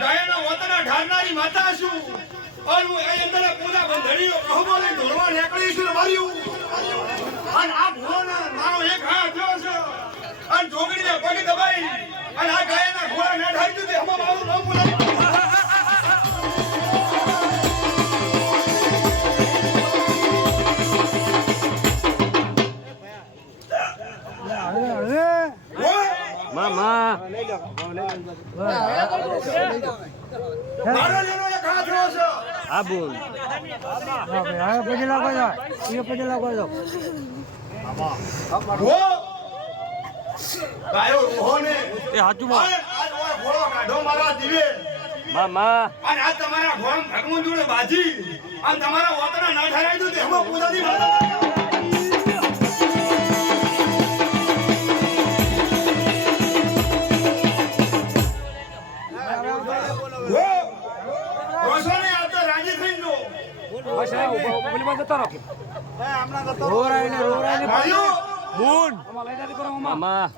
ગાયના વતના ઢારનારી માતા છું અને હું એ અંદર પૂરા બંધણીઓ કહબો લઈ ઢોળવા નીકળી છું માર્યું અને આ ઘોડા મારો એક હાથ થયો છે અને જોગડીને પગ દબાઈ અને આ ગાયના ઘોડા ને ઢાળી દીધે હમ મારું નામ બોલાવી મામા મારો લેનો એક હાથ થયો છે આ બોલ હો ગાયો રોહોને એ હાચુમાં આજ ઓય ઘોડો કાઢો મારા દીવે મામા અને આ તમારા ઘોડા ભગવાન જોડે બાજી અને તમારા વતના ના ઠરાઈ દો તે હમ પૂજાની માતા મામા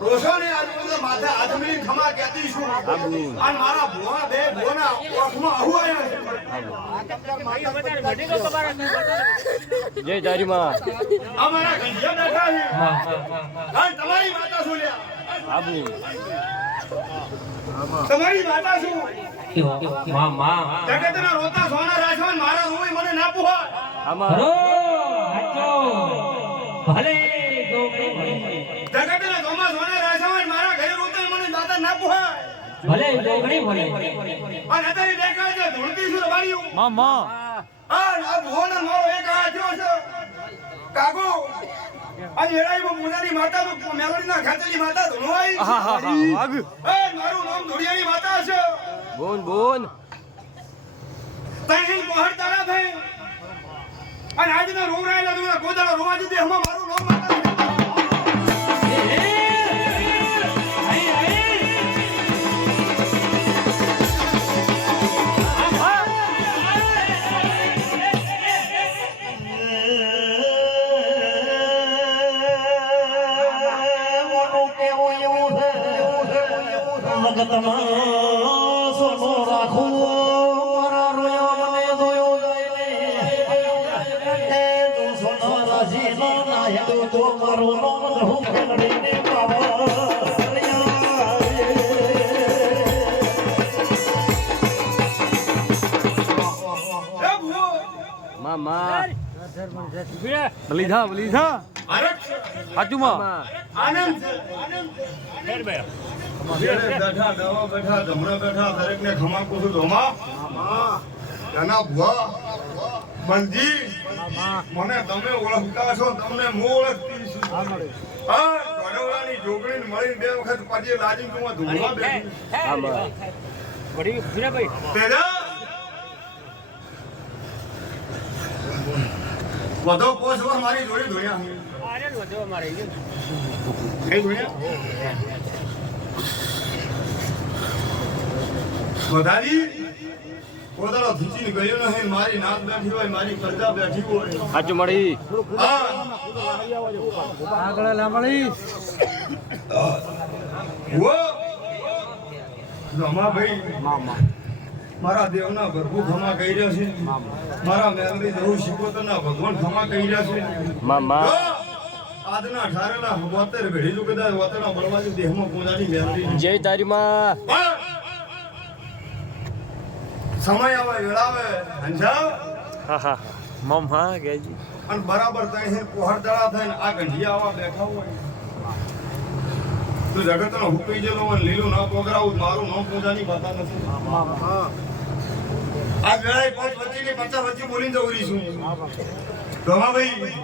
રોશને આજ મને માથે આદમી ખમા કહેતી છું અને મારા ભુવા બે ભુવાના ઓખમાં આહુ આયા જય તારી માં અમારા ગંધિયા બેઠા છે અને તમારી માતા શું લ્યા આબુ તમારી માતા શું મામા જગતના રોતા સોના રાશવાન મારા રોઈ મને ના પુહાય અમારો ભલે જગતના સોમા સોના રાશવાન મારા ઘરે રોતા મને દાદા ના પુહાય ભલે ડોગણી ભલે અને અત્યારે દેખાય છે ધૂળતી સુર વાળ્યું મામા અને આ ભુવાનો મારો એક હાથ થયો છે કાગો આજ વેળાઈમાં પૂજાની માતા મેલડીના ખાતેલી માતા ધોળવાઈ હા હા હા વાગ એ મારું નામ ધોળિયાની માતા છે બોન બોન તૈન પહાડ તારા થઈ અને આજના રોવરાયેલા દુના ગોદાળો રોવા દીધી હમ મારું નામ માતા જગતમાં સોનો રાખું મારા રોયો મને જોયો જાય તું સોના રાશી ના હેડું તો મારું નામ રહું ખેલડીને મામા લીધા હાચુમાં આનંદ બેઠા દવા બેઠા ધમણા બેઠા દરેકને ખમાકુ છું ધોમા નાના ભુવા બંજી મને તમે ઓળખતા છો તમને હું ઓળખતી છું હા ગડોળાની જોગણીને મળીને બે વખત પાછી લાજી તું ધૂળવા બેઠી તેજા વધો પોસવા મારી જોડી ધોયા કઈ ધોયા વધારી પોતાનો ધીચીને ગયો નહીં મારી નાત બેઠી હોય મારી કરજા બેઠી હોય હાચું મળી હા આગળ લાંબળી વો રમાભાઈ મામા મારા દેવના ભરપૂર ખમા કહી રહ્યા છે મારા મેલડી દેવ શિકોતરના ભગવાન ખમા કહી રહ્યા છે મામા આજના ઠારેલા 72 ઘડી જો કદાચ વતના બળવાજી દેહમાં પૂજાની મેલડી જય તારી માં સમય આવે વેળાવે અંજાવ હા હા મામા ગેજી અને બરાબર તઈ પોહર દળા થઈને આ ગંઢિયા આવા બેઠા હોય તો જગતનો હુકઈ જેલો અને લીલું ના પોગરાવું મારું નામ પૂજાની માતા નથી આ વેળાએ 5 વચ્ચેની 50 વચ્ચે બોલીને જવરી છું ગમાભાઈ